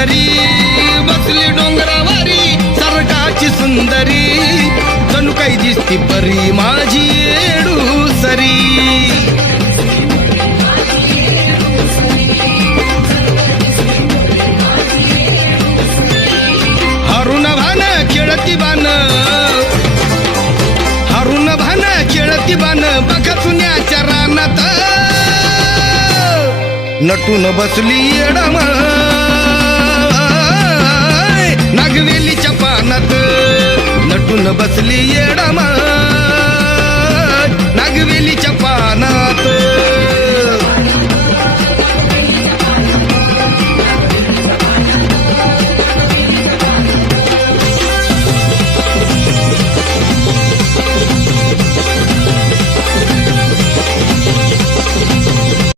सुंदरी बसली डोंगरावारी सरकाची सुंदरी जणू काही दिसती परी माझी येडूसरी हरुण भान खेळती बान हरुण भान खेळती बान बघा चुन्याच्या रानात नटून बसली येडम नागवेलीच्या पानात नटून बसली येडम नागवेलीच्या